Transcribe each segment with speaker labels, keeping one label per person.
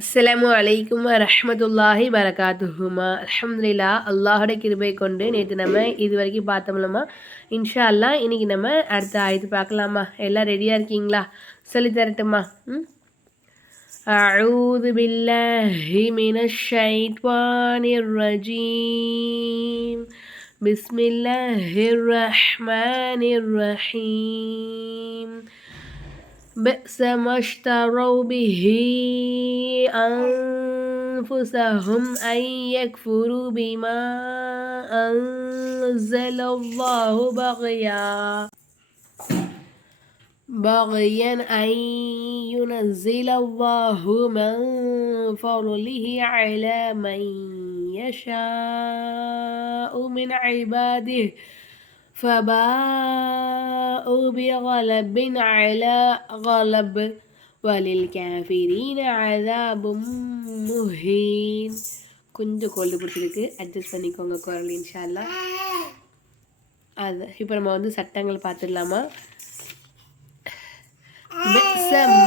Speaker 1: அஸ்ஸலாமு அலைக்கும் ரஹமத்துல்லாஹி பரகாத்துஹுமா அலமதுல்லா அல்லாஹோட கிருபை கொண்டு நேற்று நம்ம இது வரைக்கும் பார்த்தோம்லம்மா இன்ஷா அல்லா இன்னைக்கு நம்ம அடுத்த ஆயத்து பார்க்கலாமா எல்லாம் ரெடியாக இருக்கீங்களா சொல்லி தரட்டுமா ம் أعوذ بالله من الشيطان الرجيم بسم الله الرحمن الرحيم بئس ما اشتروا به أنفسهم أن يكفروا بما أنزل الله بغيا بغيا أن ينزل الله من فضله على من يشاء من عباده. فباءوا بغلب على غلب وللكافرين عذاب مهين கொஞ்சம் கோல்டு பிடிச்சிருக்கு அட்ஜஸ்ட் பண்ணிக்கோங்க குரல் இன்ஷால்லா அது இப்போ நம்ம வந்து சட்டங்கள் பார்த்துடலாமா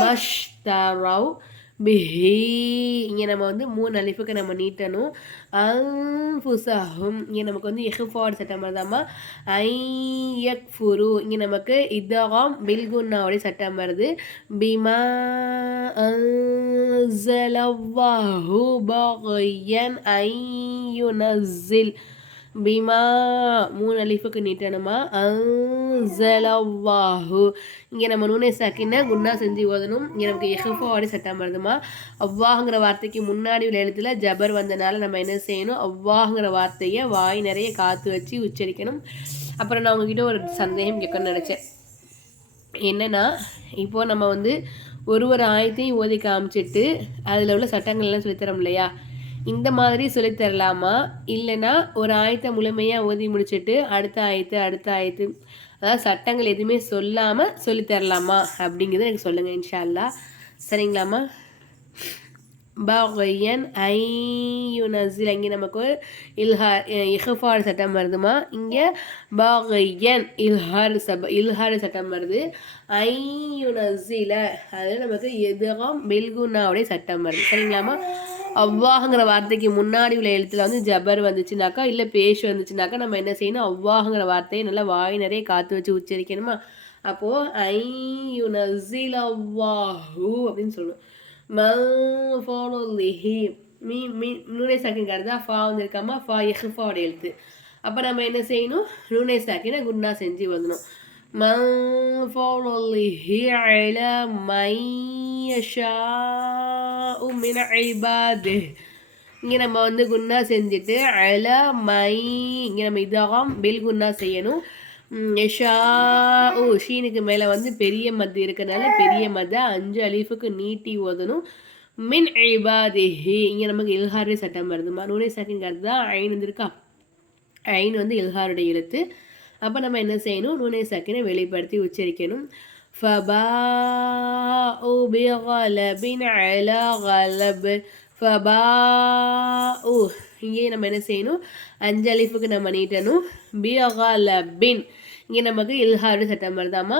Speaker 1: மஷ்தரவ் பிஹி இங்கே நம்ம வந்து மூணு அழிப்புக்கு நம்ம நீட்டணும். அன்புசஹும் இங்கே நமக்கு வந்து எஹ்ஃபாட் சட்டம் வருதாமா ஐ யக் ஃபுரு இங்கே நமக்கு இதாம் பில்குன்னாவுடைய சட்டம் வருது. பிமா அன்சலவாஹு பகையன் ஐ பீமா மூணு அலிஃபுக்கு நீட்டணுமா? அல்லாஹு இங்கே நம்ம நூனை சாக்கின குன்னா செஞ்சு ஓதணும். இங்கே நமக்கு எஹஃபோ சட்டம் வருதுமா அவ்வாஹுங்கிற வார்த்தைக்கு முன்னாடி உள்ள எழுத்துல ஜபர் வந்தனால நம்ம என்ன செய்யணும்? அவ்வாஹுங்கிற வார்த்தையை வாய் நிறைய காற்று வச்சு உச்சரிக்கணும். அப்புறம் நான் உங்ககிட்ட ஒரு சந்தேகம் கேட்கணும்னு நினச்சேன். என்னென்னா இப்போது நம்ம வந்து ஒரு ஒரு ஆயத்தையும் ஓதி காமிச்சிட்டு அதில் உள்ள சட்டங்கள்லாம் சொல்லித்தரோம் இல்லையா? இந்த மாதிரி சொல்லித்தரலாமா இல்லைன்னா ஒரு ஆயத்தை முழுமையாக ஓதி முடிச்சுட்டு அடுத்த ஆயத்து அடுத்த ஆயத்து. அதாவது சட்டங்கள் எதுவுமே சொல்லாமல் சொல்லித்தரலாமா அப்படிங்கிறத எனக்கு சொல்லுங்கள் இன்ஷால்லா சரிங்களாம்மா? பகையன் ஐயுனசில் இங்கே நமக்கு இல்ஹார் இஹஃபார் சட்டம் வருதுமா? இங்கே பகையன் இல்ஹார் சப இல்ஹார் சட்டம் வருது. ஐயுனசில அதில் நமக்கு எதுவும் பெல்குனாவுடைய சட்டம் வருது. சரிங்களாம்மா? அவ்வாஹங்கிற வார்த்தைக்கு முன்னாடி உள்ள எழுத்துல வந்து ஜபர் வந்துச்சுனாக்கா இல்லை பேஷ் வந்துச்சுனாக்கா நம்ம என்ன செய்யணும்? அவ்வாஹங்கிற வார்த்தையை நல்லா வாய் நிறைய காற்று வச்சு உச்சரிக்கணுமா? அப்போது ஐ யுனசில் அவ்வாஹு அப்படின்னு சொல்லணும் மஃபாலுஹி மீ மீ நூனை சாக்கின் ஃபா வந்துருக்காமா? ஃபா எஹ்ஃபாவோட எழுத்து. அப்போ நம்ம என்ன செய்யணும்? நூனை சாக்கினா குன்னா செஞ்சு வந்துடும் من فضله على من يشاء من عباده இங்கே நம்ம வந்து குன்னா செஞ்சுட்டு அல மை இங்கே நம்ம இதாகம் பில் குன்னா செய்யணும் யஷா ஓ ஷீனுக்கு மேலே வந்து பெரிய மத்து இருக்கிறதுனால பெரிய மத அஞ்சு அலீஃபுக்கு நீட்டி ஓதணும் மின் ஐபாதேஹி இங்கே நமக்கு இல்ஹாரே சட்டம் வருதுமா நூனே சக்கிங்கிறது தான் ஐன் வந்துருக்கா ஐன் வந்து இல்ஹாருடைய எழுத்து அப்போ நம்ம என்ன செய்யணும் நுனை சக்கினை வெளிப்படுத்தி உச்சரிக்கணும் فباءوا بغلب على غلب فباءوا இங்கே நம்ம என்ன செய்யணும் அஞ்சலிஃபுக்கு நம்ம நீட்டணும் பின் இங்கே நமக்கு இல்ஹாரு சட்டம் வருதாமா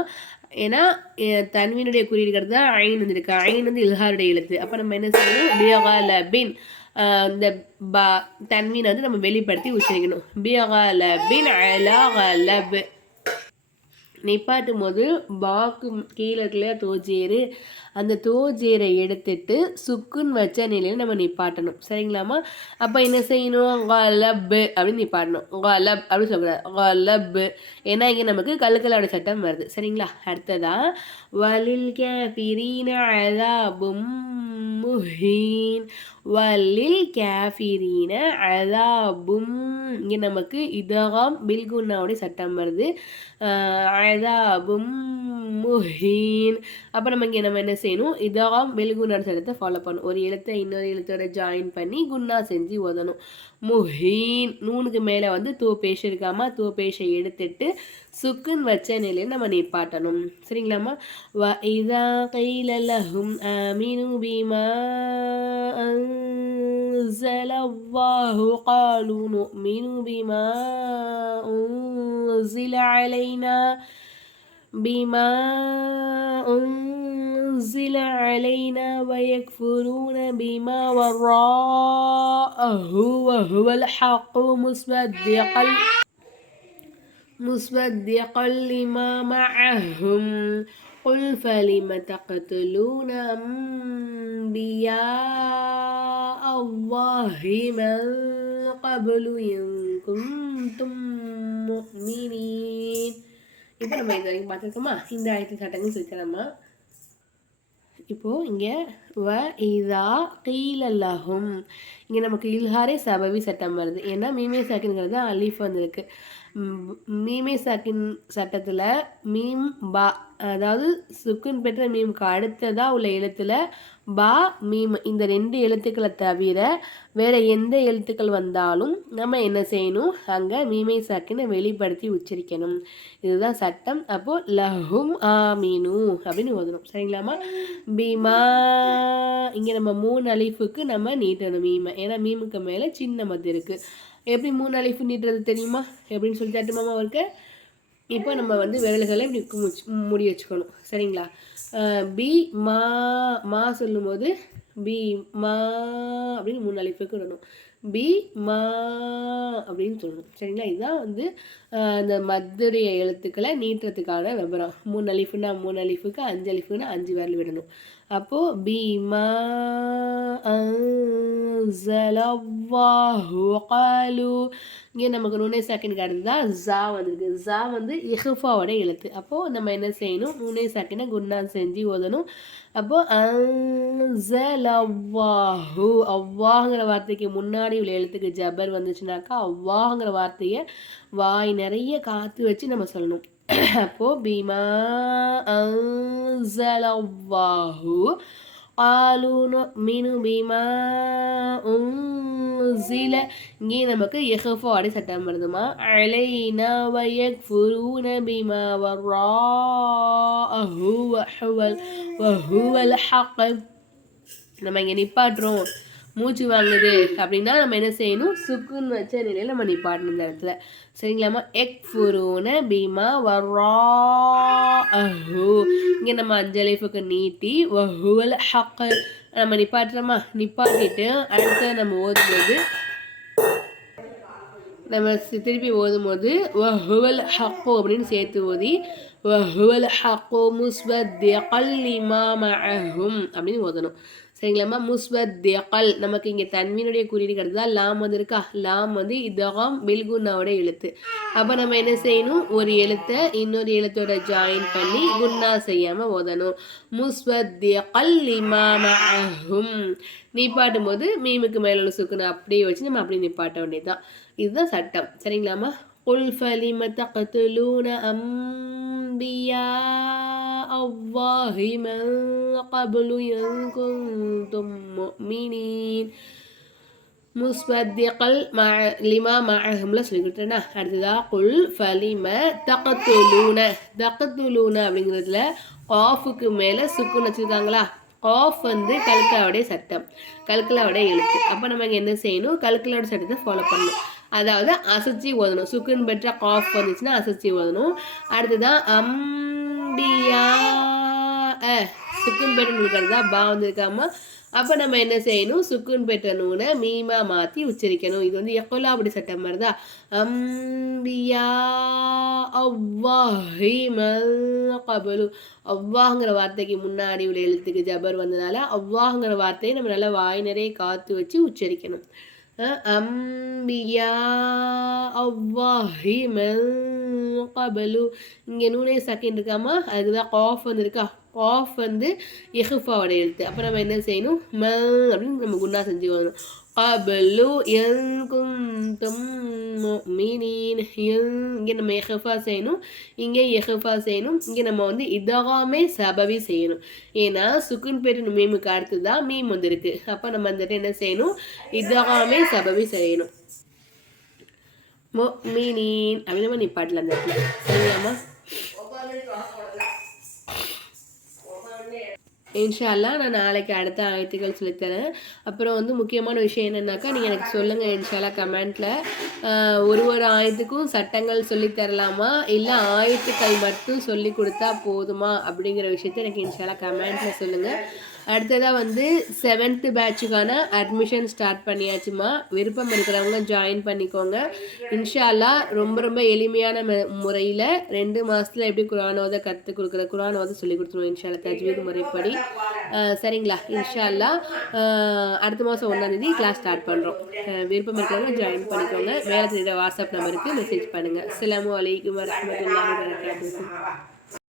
Speaker 1: ஏன்னா தன்வினுடைய குறியீடுகிறது தான் ஐன் வந்துருக்கு ஐன் வந்து இல்ஹாருடைய எழுத்து அப்போ நம்ம என்ன செய்யணும் பின் இந்த ப தன்மீனை வந்து நம்ம வெளிப்படுத்தி உச்சரிக்கணும். பின் அலப் நிப்பாட்டும் போது பாக்கு கீழே இருக்கலையா தோஜேரு அந்த தோஜேரை எடுத்துட்டு சுக்குன் வச்ச நிலையில் நம்ம நிப்பாட்டணும். சரிங்களாமா அப்போ என்ன செய்யணும்? கலப் அப்படின்னு நிப்பாட்டணும். கலப் அப்படின்னு சொல்லக்கூடாது கலப். ஏன்னா இங்கே நமக்கு கல்லுக்கலோட சட்டம் வருது. சரிங்களா? அடுத்ததா வலில் கேஃபிரீன அதாபும் முஹீன். வல்லில் கேஃபிரீன அதாபும். இங்கே நமக்கு இதகாம். பில்குன்னாவுடைய சட்டம் வருது. அதாபும் முஹீன். அப்போ நம்ம இங்கே நம்ம என்ன செய்யணும்? இதகாம் பில்குன்னாட சட்டத்தை ஃபாலோ பண்ணணும். ஒரு எழுத்தை இன்னொரு எழுத்தோட ஜாயின் பண்ணி குன்னா செஞ்சு ஓதணும். முஹீன். நூனுக்கு மேலே வந்து தூ பேஷ இருக்காமா? தூ பேஷை எடுத்துட்டு சுக்குன்னு வச்ச நிலையில் நம்ம நிப்பாட்டணும். சரிங்களாம்மா? வ இதா கைல லஹும் பீமா أنزل الله قالوا نؤمن بما أنزل علينا بما أنزل علينا ويكفرون بما وراءه وهو الحق مصدقا مصدقا لما معهم. قل فلم تقتلون أنبياء الله من قبل إن كنتم مؤمنين இப்போ நம்ம இது வரைக்கும் பார்த்துருக்கோமா இந்த ஆயத்தின் சட்டங்கள் சொல்லித்தரமா இப்போது இங்கே வ இதா கீழல்லாகும். இங்கே நமக்கு இல்ஹாரே சபவி சட்டம் வருது. ஏன்னா மீமே சாக்கின்கிறது அலீஃப் வந்திருக்கு. மீமே சாக்கின் சட்டத்தில் மீம் பா அதாவது சுக்குன் பெற்ற மீமுக்கு அடுத்ததாக உள்ள எழுத்தில் பா மீம். இந்த ரெண்டு எழுத்துக்களை தவிர வேறு எந்த எழுத்துக்கள் வந்தாலும் நம்ம என்ன செய்யணும்? அங்கே மீமை சாக்கினை வெளிப்படுத்தி உச்சரிக்கணும். இதுதான் சட்டம். அப்போது லஹும் ஆமீனு அப்படின்னு ஓதணும். சரிங்களாமா பீமா இங்கே நம்ம மூணு அலிஃபுக்கு நம்ம நீட்டணும் மீமை. ஏன்னா மீமுக்கு மேலே சின்ன மத்து இருக்குது எப்படி மூணு அலிஃபு நீட்டுறது தெரியுமா? எப்படின்னு சொல்லி தட்டுமாமா இருக்க இப்போ நம்ம வந்து விரல்களை இப்படி முடி வச்சுக்கணும். சரிங்களா? பி மா மா சொல்லும்போது பி மா அப்படின்னு மூணு அழைப்புக்கு விடணும். பி மா அப்படின்னு சொல்லணும் சரிங்களா? இதுதான் வந்து அந்த மதுரைய எழுத்துக்களை நீட்டுறதுக்கான விபரம். மூணு அலிஃபுனா மூணு அலிஃபுக்கு அஞ்சு அலிஃபுனா அஞ்சு வரல் விடணும். அப்போது பீமா அன்சலல்லாஹு காலு இங்கே நமக்கு நுனே சாக்கின் அடுத்து தான். ஜா வந்திருக்கு. ஜா வந்து இஹ்ஃபாவோட எழுத்து. அப்போது நம்ம என்ன செய்யணும்? நுனே சாக்கினை குன்னா செஞ்சு ஓதணும். அப்போது அன்சலல்லாஹு அவ்வாங்கிற வார்த்தைக்கு முன்னாடி உள்ள எழுத்துக்கு ஜபர் வந்துச்சுனாக்கா அவ்வாங்கிற வார்த்தையை வாய் நிறைய காற்று வச்சு நம்ம சொல்லணும். அப்போது பீமா அன்சலல்லாஹு காலு மீனு பீமா உசில இங்கே நமக்கு எஹஃபோ அடி சட்டம் வருதுமா? அலைனா வயக் ஃபுரூன பீமா வரா அஹுவல் வஹுவல் ஹக். நம்ம இங்கே நிப்பாட்டுறோம். மூச்சு வாங்குது. அப்படின்னா நம்ம என்ன செய்யணும்? சுக்குன்னு வச்ச நிலையில் நம்ம நிப்பாட்டணும் இந்த இடத்துல. சரிங்களாம்மா? எக் ஃபுரூன பீமா வரா அஹு. இங்கே நம்ம அஞ்சலைஃபுக்கு நீட்டி வஹுவல் ஹக்கல். நம்ம நிப்பாட்டுறோமா நிப்பாட்டிட்டு அடுத்த நம்ம ஓதும்போது நம்ம திருப்பி ஓதும் போது வஹுவல் ஹக்கோ அப்படின்னு சேர்த்து ஓதி வஹுவல் ஹக்கோ முஸ்வத் அப்படின்னு ஓதணும். சரிங்களாம்மா முஸ்பத் தியகல் நமக்கு இங்கே தன்மையினுடைய குறியீடு கிடந்ததா லாம் வந்து இருக்கா? லாம் வந்து இதகாம் பில்குன்னாவோட எழுத்து. அப்போ நம்ம என்ன செய்யணும்? ஒரு எழுத்தை இன்னொரு எழுத்தோட ஜாயின் பண்ணி குன்னா செய்யாமல் ஓதணும். முஸ்பத் தியகல் இமாமஹும் நிப்பாட்டும் போது மீமுக்கு மேலே உள்ள அப்படியே வச்சு நம்ம அப்படியே நிப்பாட்ட வேண்டியதுதான். இதுதான் சட்டம். சரிங்களாம்மா? குல் ஃபலிம அம்பியா الله من قبل إن كنتم مؤمنين முஸ்பத்தியக்கல் மா லிமா மாஹம்ல சொல்லி கொடுத்துட்டேன்னா அடுத்ததா குல் ஃபலிம தகத்துலூன தகத்துலூன அப்படிங்கிறதுல ஆஃபுக்கு மேலே சுக்குன்னு வச்சுருக்காங்களா ஆஃப் வந்து கல்கலாவுடைய சட்டம் கல்கலாவுடைய எழுத்து அப்போ நம்ம இங்கே என்ன செய்யணும் கல்கலாவோட சட்டத்தை ஃபாலோ பண்ணணும் அதாவது அசைச்சி ஓதணும் சுக்குன்னு பெற்ற காஃப் வந்துச்சுன்னா அசைச்சி ஓதணும் அடுத்ததான் அம்பியா சுக்குன் பெற்ற நூல்கள் தான் பா வந்திருக்காமா. அப்போ நம்ம என்ன செய்யணும்? சுக்குன் பெற்ற நூனை மீமா மாற்றி உச்சரிக்கணும். இது வந்து எக்கோலா அப்படி சட்டம் மாதிரி தான் அம்பியா அவ்வாஹி கபலு. அவ்வாங்கிற வார்த்தைக்கு முன்னாடி உள்ள எழுத்துக்கு ஜபர் வந்தனால அவ்வாங்கிற வார்த்தையை நம்ம நல்லா வாய் நிறைய காத்து வச்சு உச்சரிக்கணும். அம்பியா அவ்வாஹி கபலு இங்கே நூனே செகண்ட் இருக்காமா? அதுதான் காஃப் வந்து இருக்கா? காஃப் வந்து எஹுஃபாவோட எழுத்து. அப்போ நம்ம என்ன செய்யணும்? ம அப்படின்னு நம்ம குண்டா செஞ்சு வரணும் கபலு என் குந்தும் மீனின் இங்கே நம்ம எஹஃபா செய்யணும். இங்கே எஹஃபா செய்யணும். இங்கே நம்ம வந்து இதகாமே சபவி செய்யணும். ஏன்னா சுக்குன் பேரு மீமுக்கு அடுத்து தான் மீம் வந்துருக்கு அப்போ நம்ம வந்துட்டு என்ன செய்யணும்? இதகாமே சபவி செய்யணும். மோ மீனின் அப்படின்னு நீ பாட்டில் அந்த இடத்துல சரிங்களாம்மா இன்ஷால்லா நான் நாளைக்கு அடுத்த ஆயத்துக்கள் சொல்லித்தரேன் அப்புறம் வந்து முக்கியமான விஷயம் என்னென்னாக்கா நீங்கள் எனக்கு சொல்லுங்கள் இன்ஷால்லா கமெண்ட்டில் ஒரு ஒரு ஆயத்துக்கும் சட்டங்கள் சொல்லித் தரலாமா இல்லை ஆயத்துக்கள் மட்டும் சொல்லி கொடுத்தா போதுமா அப்படிங்கிற விஷயத்த எனக்கு இன்ஷால்லா கமெண்ட்டில் சொல்லுங்கள் அடுத்ததாக வந்து செவன்த்து பேட்சுக்கான அட்மிஷன் ஸ்டார்ட் பண்ணியாச்சுமா. விருப்பம் இருக்கிறவங்க ஜாயின் பண்ணிக்கோங்க. இன்ஷால்லா ரொம்ப ரொம்ப எளிமையான முறையில் ரெண்டு மாதத்தில் எப்படி குரானோதை கற்றுக் கொடுக்குற குரானோதை சொல்லி கொடுத்துருவோம் இன்ஷால்லா தஜ்வீத் முறைப்படி. சரிங்களா? இன்ஷால்லா அடுத்த மாதம் ஒன்றாந்தேதி கிளாஸ் ஸ்டார்ட் பண்ணுறோம் விருப்பம் இருக்கிறவங்க ஜாயின் பண்ணிக்கோங்க. மேலே தெரியுற வாட்ஸ்அப் நம்பருக்கு மெசேஜ் பண்ணுங்கள் அஸ்லாம் வலைக்கம் வரமத்துல்லாஹி வரகாத்துஹு